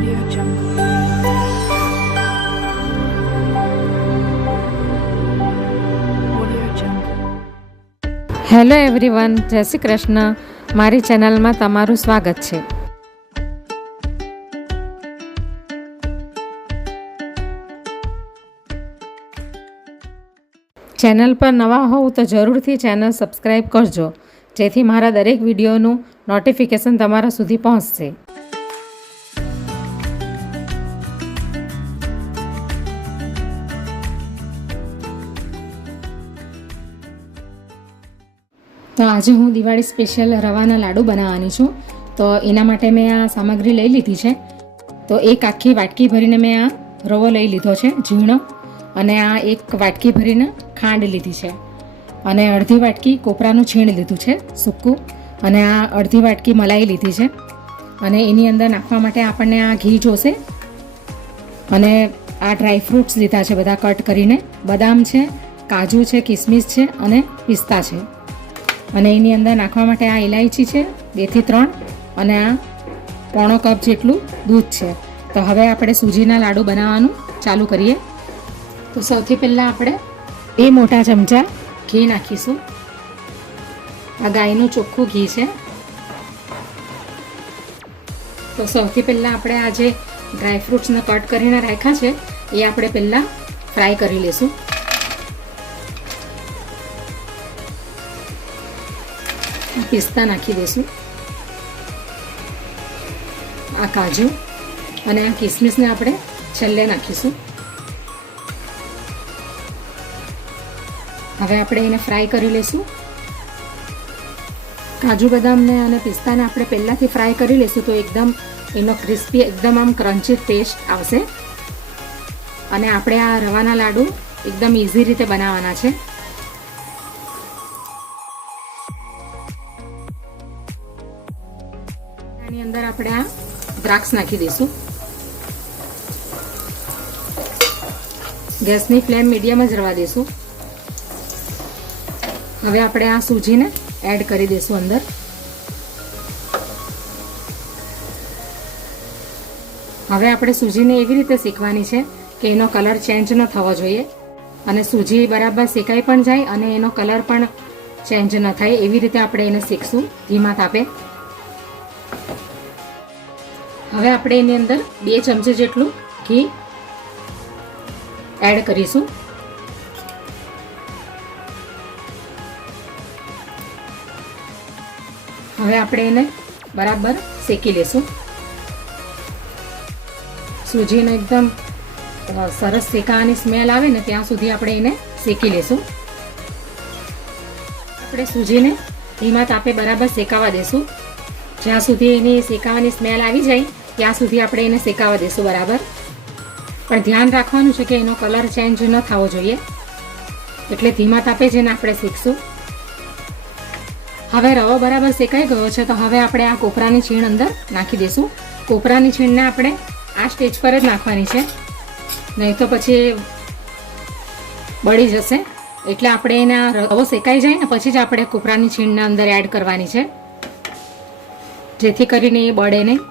Audio Jungle. Audio Jungle. Hello everyone, જય શ્રી કૃષ્ણ. મારી ચેનલમાં તમારું સ્વાગત છે. ચેનલ પર નવા હોવ તો જરૂરથી ચેનલ સબસ્ક્રાઈબ કરજો, જેથી મારા દરેક વિડીયોનું નોટિફિકેશન તમારા સુધી પહોંચશે. તો આજે હું દિવાળી સ્પેશિયલ રવાના લાડુ બનાવવાની છું. તો એના માટે મેં આ સામગ્રી લઈ લીધી છે. તો એક આખી વાટકી ભરીને મેં આ રવો લઈ લીધો છે ઝીણો, અને આ એક વાટકી ભરીને ખાંડ લીધી છે, અને અડધી વાટકી કોપરાનું છીણ લીધું છે સૂકું, અને આ અડધી વાટકી મલાઈ લીધી છે. અને એની અંદર નાખવા માટે આપણને આ ઘી જોશે, અને આ ડ્રાયફ્રૂટ્સ લીધા છે બધા કટ કરીને. બદામ છે, કાજુ છે, કિસમિસ છે અને પિસ્તા છે. અને એની અંદર નાખવા માટે આ ઇલાયચી છે 2 થી 3, અને આ પોણો કપ જેટલું દૂધ છે. તો હવે આપણે સૂજીના લાડુ બનાવવાનું ચાલુ કરીએ. તો સૌથી પહેલાં આપણે 2 મોટા ચમચા ઘી નાખીશું. આ ગાયનું ચોખ્ખું ઘી છે. તો સૌથી પહેલાં આપણે આ જે ડ્રાયફ્રૂટ્સને કટ કરીને રાખ્યા છે એ આપણે પહેલાં ફ્રાય કરી લઈશું. પિસ્તા નાખી દઈશું, આ કાજુ અને આ કિસમિસને આપણે છેલ્લે નાખીશું. હવે આપણે એને ફ્રાય કરી લઈશું. કાજુ બદામને અને પિસ્તાને આપણે પહેલાંથી ફ્રાય કરી લઈશું તો એકદમ એનો ક્રિસ્પી, એકદમ આમ ક્રન્ચી ટેસ્ટ આવશે. અને આપણે આ રવાના લાડુ એકદમ ઇઝી રીતે બનાવવાના છે. આની અંદર આપણે આ દ્રાક્ષ નાખી દઈશું. ગેસની ફ્લેમ મીડિયમ જ રહેવા દઈશું. હવે આપણે આ સૂજીને એડ કરી દઈશું અંદર. હવે આપણે સૂજીને એવી રીતે શેકવાની છે કે એનો કલર ચેન્જ ન થવો જોઈએ, અને સૂજી બરાબર શેકાઈ પણ જાય અને એનો કલર પણ ચેન્જ ન થાય, એવી રીતે આપણે એને શેકશું ધીમા તાપે. હવે આપણે એની અંદર 2 ચમચી જેટલું ઘી એડ કરીશું. હવે આપણે એને બરાબર શેકી લઈશું. સૂજીનો એકદમ સરસ શેકાવાની સ્મેલ આવે ને ત્યાં સુધી આપણે એને શેકી લઈશું. આપણે સૂજીને ધીમા તાપે બરાબર શેકાવા દઈશું. જ્યાં સુધી એની શેકાવાની સ્મેલ આવી જાય ત્યાં સુધી આપણે એને શેકાવા દઈશું બરાબર. પણ ધ્યાન રાખવાનું છે કે એનો કલર ચેન્જ ન થવો જોઈએ, એટલે ધીમા તાપે જ એને આપણે શેકશું. હવે રવો બરાબર શેકાઈ ગયો છે, તો હવે આપણે આ કોપરાની છીણ અંદર નાખી દઈશું. કોપરાની છીણને આપણે આ સ્ટેજ પર જ નાખવાની છે, નહીં તો પછી બળી જશે. એટલે આપણે એને રવો શેકાઈ જાય ને પછી જ આપણે કોપરાની છીણને અંદર એડ કરવાની છે, જેથી કરીને એ બળે નહીં.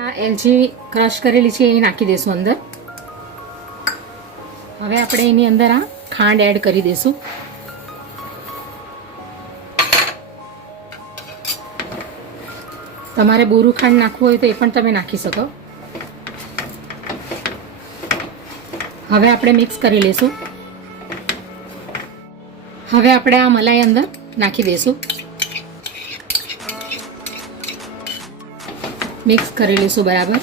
આ એલચી ક્રશ કરેલી છે એ નાખી દઈશું અંદર. હવે આપણે એની અંદર આ ખાંડ એડ કરી દઈશું. તમારે બોરું ખાંડ નાખવું હોય તો એ પણ તમે નાખી શકો. હવે આપણે મિક્સ કરી લઈશું. હવે આપણે આ મલાઈ અંદર નાખી દઈશું. મિક્સ કરી લઈશું બરાબર.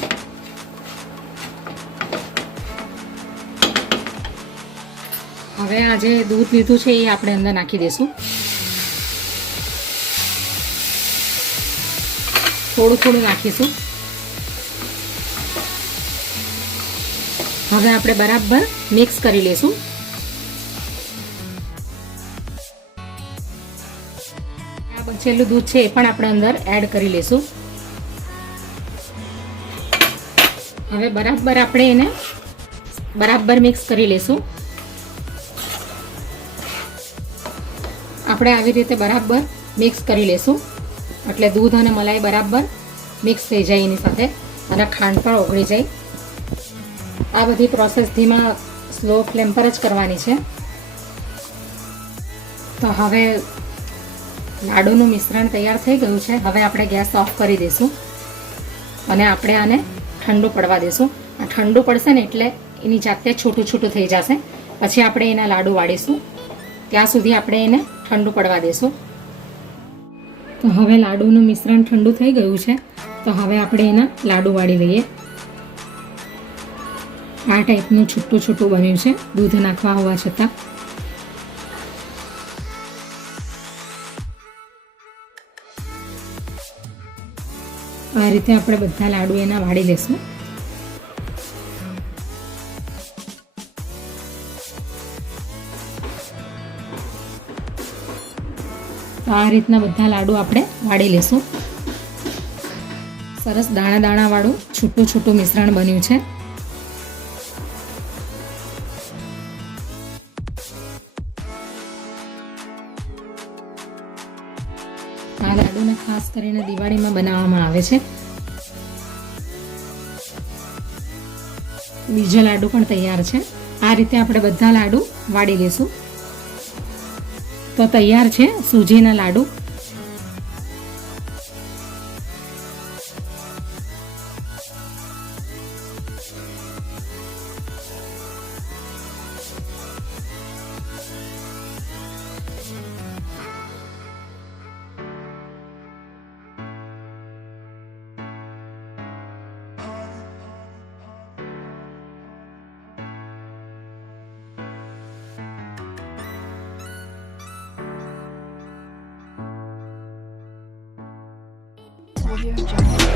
હવે આ જે દૂધ લીધું છે એ આપણે અંદર નાખી દઈશું. થોડું થોડું નાખીશું. હવે આપણે બરાબર મિક્સ કરી લઈશું. આ બચેલું દૂધ છે એ પણ આપણે અંદર એડ કરી લઈશું. હવે બરાબર આપણે એને બરાબર મિક્સ કરી લઈશું. આપણે આવી રીતે બરાબર મિક્સ કરી લઈશું, એટલે દૂધ અને મલાઈ બરાબર મિક્સ થઈ જાય એની સાથે. અને ખાંડ પણ ઓગળી જાય. આ બધી પ્રોસેસ ધીમા સ્લો ફ્લેમ પર જ કરવાની છે. તો હવે લાડુનું મિશ્રણ તૈયાર થઈ ગયું છે. હવે આપણે ગેસ ઓફ કરી દઈશું અને આપણે આને ઠંડુ પડવા દઈશું. આ ઠંડુ પડશે ને એટલે એની જાતે છૂટું છૂટું થઈ જશે. પછી આપણે એના લાડુ વાળીશું. ત્યાં સુધી આપણે એને ઠંડુ પડવા દઈશું. તો હવે લાડુનું મિશ્રણ ઠંડુ થઈ ગયું છે. તો હવે આપણે એના લાડુ વાળી લઈએ. આ ટાઈપનું છૂટું છૂટું બન્યું છે દૂધ નાખવા હોવા છતાં. આ રીતે આપણે બધા લાડુ એના વાળી લેશું. તો આ રીતના બધા લાડુ આપણે વાળી લેશું. સરસ દાણા દાણા વાળું છૂટું છૂટું મિશ્રણ બન્યું છે. આ લાડુને ખાસ કરીને દિવાળીમાં બનાવવામાં આવે છે. બીજો લાડુ પણ તૈયાર છે. આ રીતે આપણે બધા લાડુ વાળી લઈશું. તો તૈયાર છે સૂજીના લાડુ. Audio Jungle.